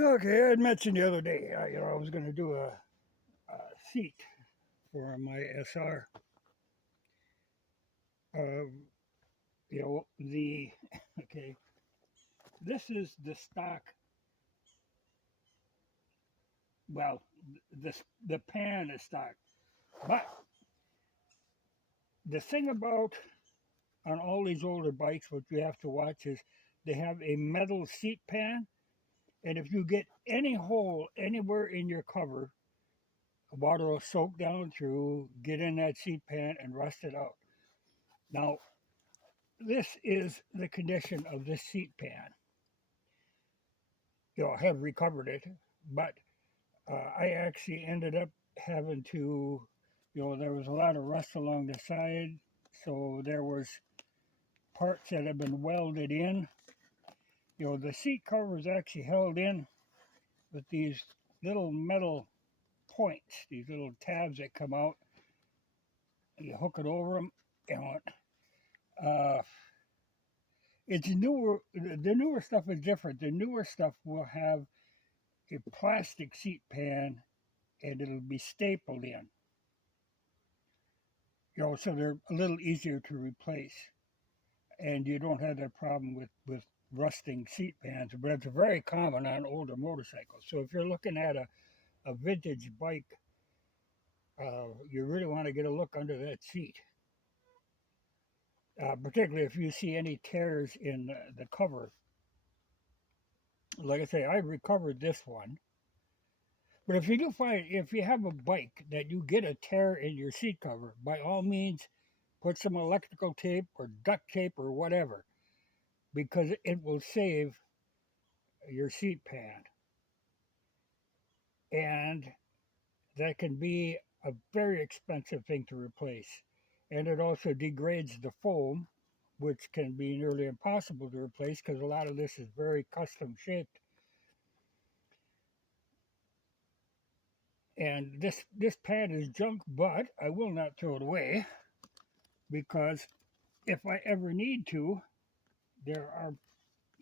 Okay, I had mentioned the other day, I was going to do a seat for my SR. Uh, the okay, this is the stock. Well, the pan is stock, but the thing about on all these older bikes, what you have to watch is they have a metal seat pan, and if you get any hole anywhere in your cover, water will soak down through, get in that seat pan, and rust it out. Now, this is the condition of this seat pan. I have recovered it, but I actually ended up having to, there was a lot of rust along the side, so there was parts that have been welded in. The seat cover is actually held in with these little metal points, these little tabs that come out. You hook it over them, and uh, it's newer. The newer stuff is different. The newer stuff will have a plastic seat pan and it'll be stapled in. So they're a little easier to replace, and you don't have that problem with rusting seat pans. But it's very common on older motorcycles. So if you're looking at a vintage bike, you really want to get a look under that seat, particularly if you see any tears in the cover. Like I say, I recovered this one. But if you have a bike that you get a tear in your seat cover, by all means, put some electrical tape or duct tape or whatever, because it will save your seat pan. And that can be a very expensive thing to replace. And it also degrades the foam, which can be nearly impossible to replace because a lot of this is very custom shaped. And this pad is junk, but I will not throw it away because if I ever need to, there are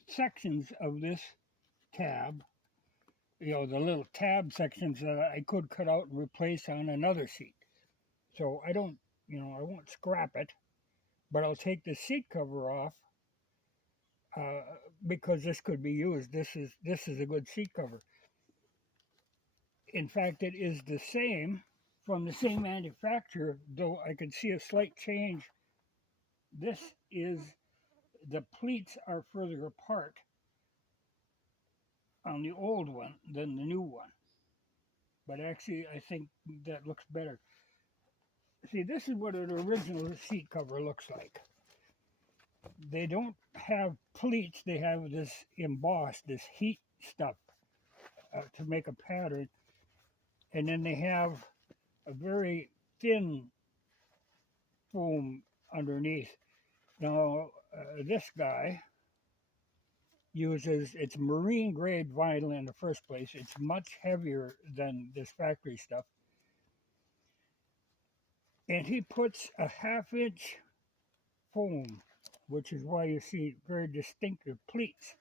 sections of this tab, the little tab sections that I could cut out and replace on another seat. So I won't scrap it, but I'll take the seat cover off uh, because this could be used. This is a good seat cover. In fact, it is the same from the same manufacturer, though I can see a slight change. This is the pleats are further apart on the old one than the new one. But actually, I think that looks better. See, this is what an original seat cover looks like. They don't have pleats, they have this embossed, this heat stuff to make a pattern. And then they have a very thin foam underneath. Now, this guy uses, it's marine grade vinyl in the first place. It's much heavier than this factory stuff. And he puts a half-inch foam, which is why you see very distinctive pleats.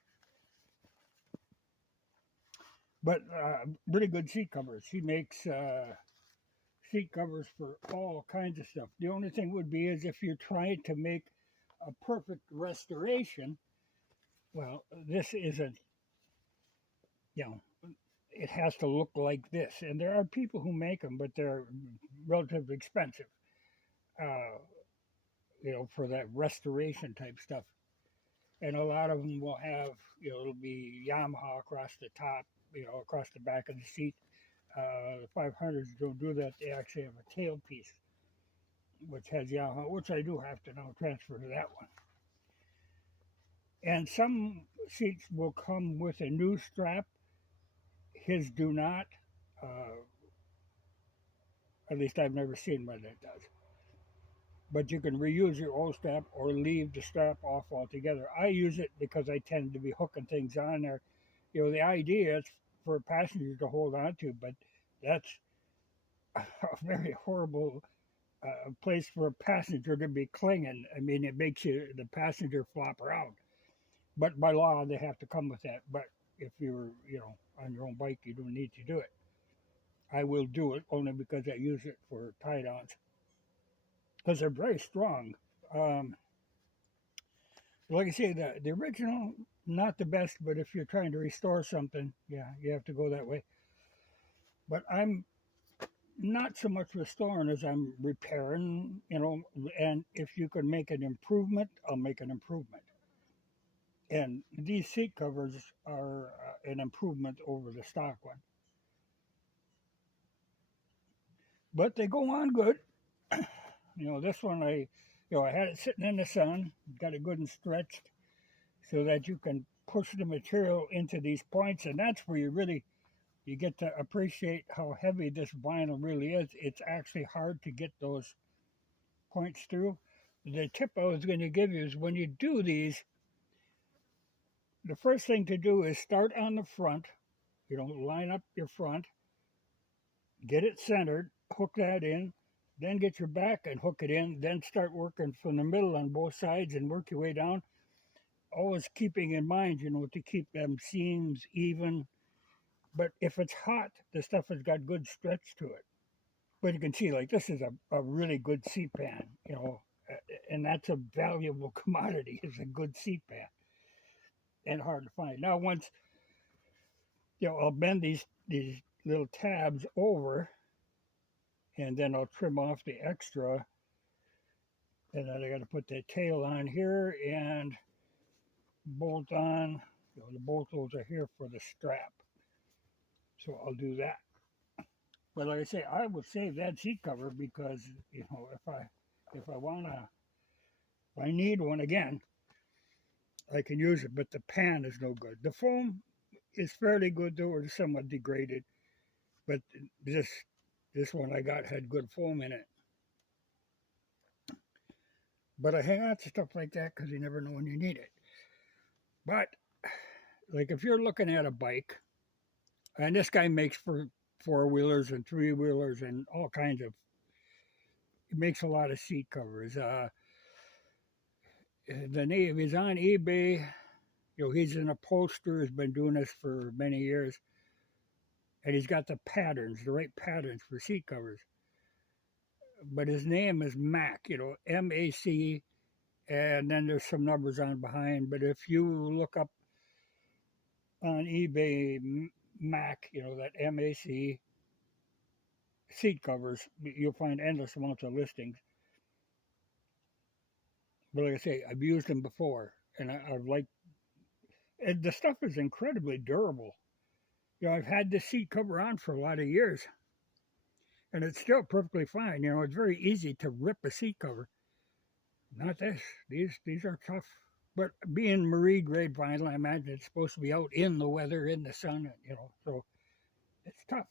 But really good seat covers. He makes seat covers for all kinds of stuff. The only thing would be is if you're trying to make a perfect restoration, well, this isn't, you know, it has to look like this. And there are people who make them, but they're relatively expensive, uh, for that restoration type stuff. And a lot of them will have, it'll be Yamaha across the top, across the back of the seat. The 500s don't do that. They actually have a tailpiece, which has Yamaha, which I do have to now transfer to that one. And some seats will come with a new strap. His do not. Uh, at least I've never seen one that does. But you can reuse your old strap or leave the strap off altogether. I use it because I tend to be hooking things on there. The idea is for a passenger to hold on to, but that's a very horrible place for a passenger to be clinging. I mean, it makes the passenger flop around. But by law, they have to come with that. But If you're, on your own bike, you don't need to do it. I will do it only because I use it for tie downs because they're very strong. Um, like I say, the original not the best, but if you're trying to restore something, yeah, you have to go that way. But I'm not so much restoring as I'm repairing, and if you can make an improvement, I'll make an improvement. And these seat covers are an improvement over the stock one. But they go on good. This one I had it sitting in the sun, got it good and stretched so that you can push the material into these points, and that's where you get to appreciate how heavy this vinyl really is. It's actually hard to get those points through. The tip I was going to give you is when you do these, the first thing to do is start on the front. Line up your front, get it centered, hook that in, then get your back and hook it in, then start working from the middle on both sides and work your way down. Always keeping in mind, to keep them seams even. But if it's hot, the stuff has got good stretch to it. But you can see, like, this is a really good seat pan, and that's a valuable commodity, is a good seat pan, and hard to find. Now, once, I'll bend these little tabs over, and then I'll trim off the extra, and then I got to put the tail on here and bolt on. The bolt holes are here for the strap, so I'll do that. But like I say, I will save that seat cover because if I need one again, I can use it. But the pan is no good. The foam is fairly good though, or somewhat degraded. But this one I got had good foam in it. But I hang on to stuff like that because you never know when you need it. But like if you're looking at a bike, and this guy makes for 4-wheelers and 3-wheelers and all kinds of. He makes a lot of seat covers. The name is on eBay. He's an upholsterer. He's been doing this for many years, and he's got the right patterns for seat covers. But his name is Mac. MAC, and then there's some numbers on behind. But if you look up on eBay Mac, that MAC seat covers, you'll find endless amounts of listings. But like I say, I've used them before, and I've liked. And the stuff is incredibly durable. I've had this seat cover on for a lot of years, and it's still perfectly fine. It's very easy to rip a seat cover. Not this. These are tough. But being marine grade vinyl, I imagine it's supposed to be out in the weather, in the sun, so it's tough.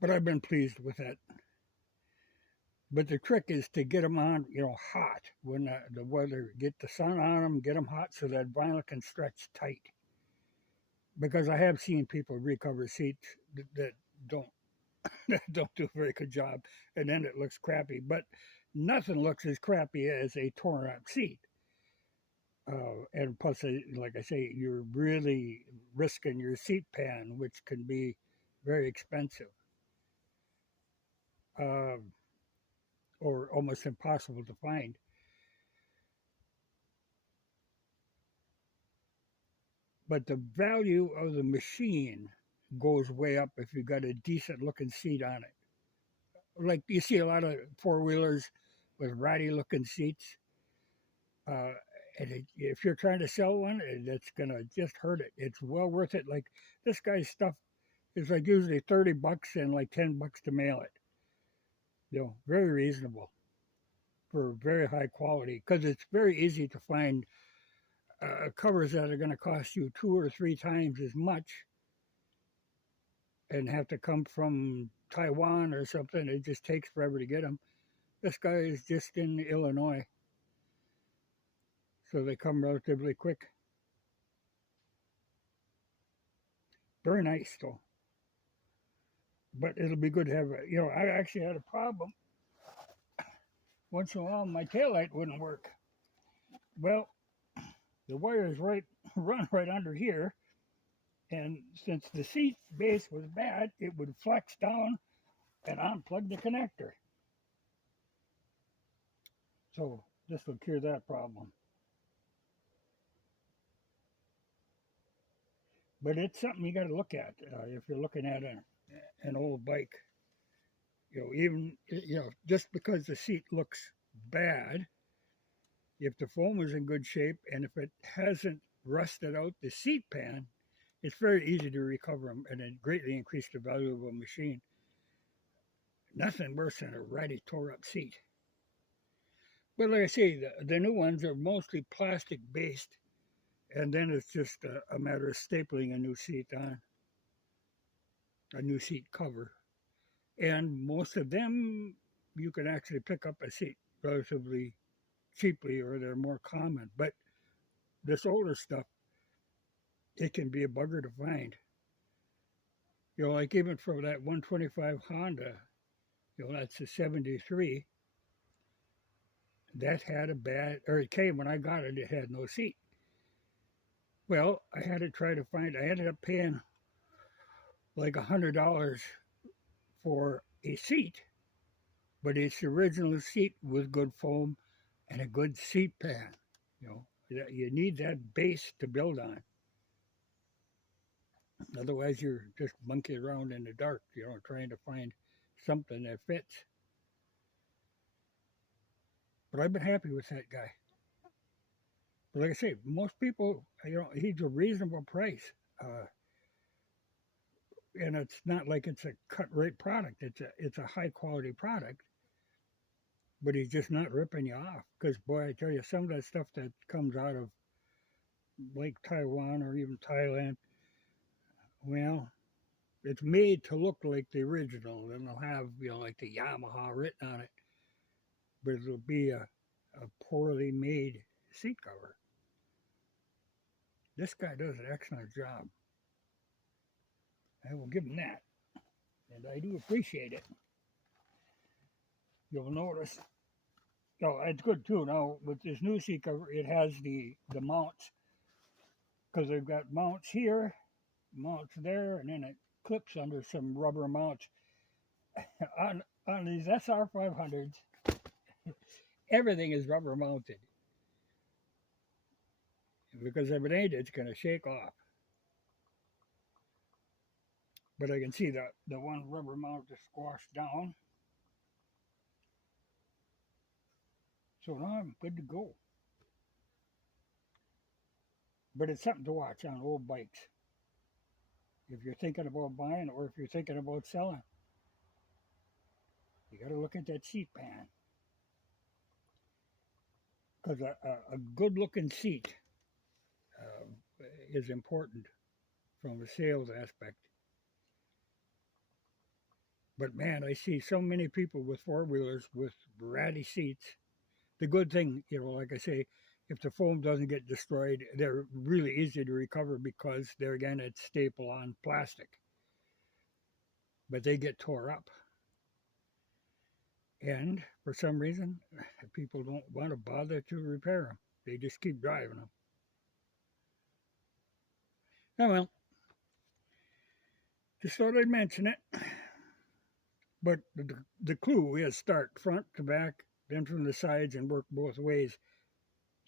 But I've been pleased with that. But the trick is to get them on, hot when the weather, get the sun on them, get them hot so that vinyl can stretch tight. Because I have seen people recover seats that don't don't do a very good job, and then it looks crappy. But nothing looks as crappy as a torn up seat. And plus, like I say, you're really risking your seat pan, which can be very expensive. Or almost impossible to find. But the value of the machine goes way up if you've got a decent looking seat on it. Like you see a lot of 4-wheelers with ratty looking seats. And if you're trying to sell one, it's going to just hurt it. It's well worth it. Like this guy's stuff is like usually $30 and like $10 to mail it. Very reasonable for very high quality, because it's very easy to find covers that are going to cost you 2 or 3 times as much and have to come from Taiwan or something. It just takes forever to get them. This guy is just in Illinois, so they come relatively quick. Very nice though. But it'll be good to have I actually had a problem. Once in a while, my taillight wouldn't work. Well, the wire is right run right under here. And since the seat base was bad, it would flex down and unplug the connector. So this will cure that problem. But it's something you got to look at if you're looking at an old bike. Even just because the seat looks bad, if the foam is in good shape and if it hasn't rusted out the seat pan, it's very easy to recover them and it greatly increased the value of a machine. Nothing worse than a ratty, tore up seat. But like I say, the new ones are mostly plastic based, and then it's just a matter of stapling a new seat on, a new seat cover. And most of them, you can actually pick up a seat relatively cheaply, or they're more common. But this older stuff, it can be a bugger to find. Like even for that 125 Honda, that's a 73. That had a bad, or it came when I got it, it had no seat. Well, I had to try to find, I ended up paying like $100 for a seat, but it's the original seat with good foam and a good seat pan. You need that base to build on. Otherwise, you're just monkeying around in the dark, trying to find something that fits. But I've been happy with that guy. But like I say, most people, he's a reasonable price. And it's not like it's a cut rate product. It's a high quality product. But he's just not ripping you off. Because boy, I tell you, some of that stuff that comes out of like Taiwan or even Thailand, well, it's made to look like the original. And they'll have, like the Yamaha written on it. But it'll be a poorly made seat cover. This guy does an excellent job. I will give him that. And I do appreciate it. You'll notice. Oh, it's good too. Now, with this new seat cover, it has the mounts. Because they've got mounts here, mounts there, and then it clips under some rubber mounts. on these SR500s, everything is rubber mounted. Because if it ain't, it's going to shake off. But I can see that the one rubber mount is squashed down. So now I'm good to go. But it's something to watch on old bikes. If you're thinking about buying or if you're thinking about selling, you got to look at that seat pan. Because a good looking seat is important from a sales aspect. But man, I see so many people with four-wheelers with ratty seats. The good thing, like I say, if the foam doesn't get destroyed, they're really easy to recover because they're, again, it's staple on plastic. But they get tore up. And for some reason, people don't want to bother to repair them. They just keep driving them. Oh well, just thought I'd mention it. But the clue is start front to back, then from the sides, and work both ways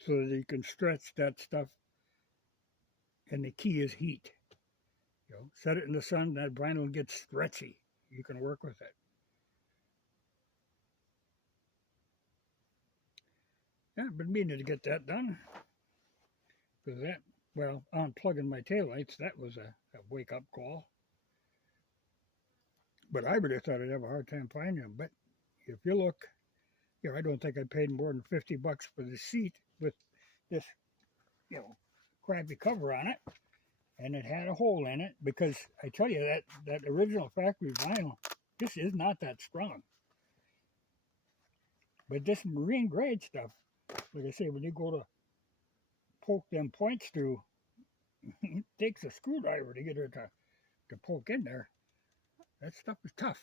so that you can stretch that stuff. And the key is heat. Set it in the sun, that vinyl gets stretchy. You can work with it. Yeah, I've been meaning to get that done. Because that, well, unplugging my taillights, that was a wake-up call. But I would have thought I'd have a hard time finding them. But if you look, I don't think I paid more than $50 for the seat with this, crappy cover on it. And it had a hole in it because I tell you that original factory vinyl, this is not that strong. But this marine grade stuff, like I say, when you go to poke them points through, it takes a screwdriver to get her to poke in there. That stuff is tough.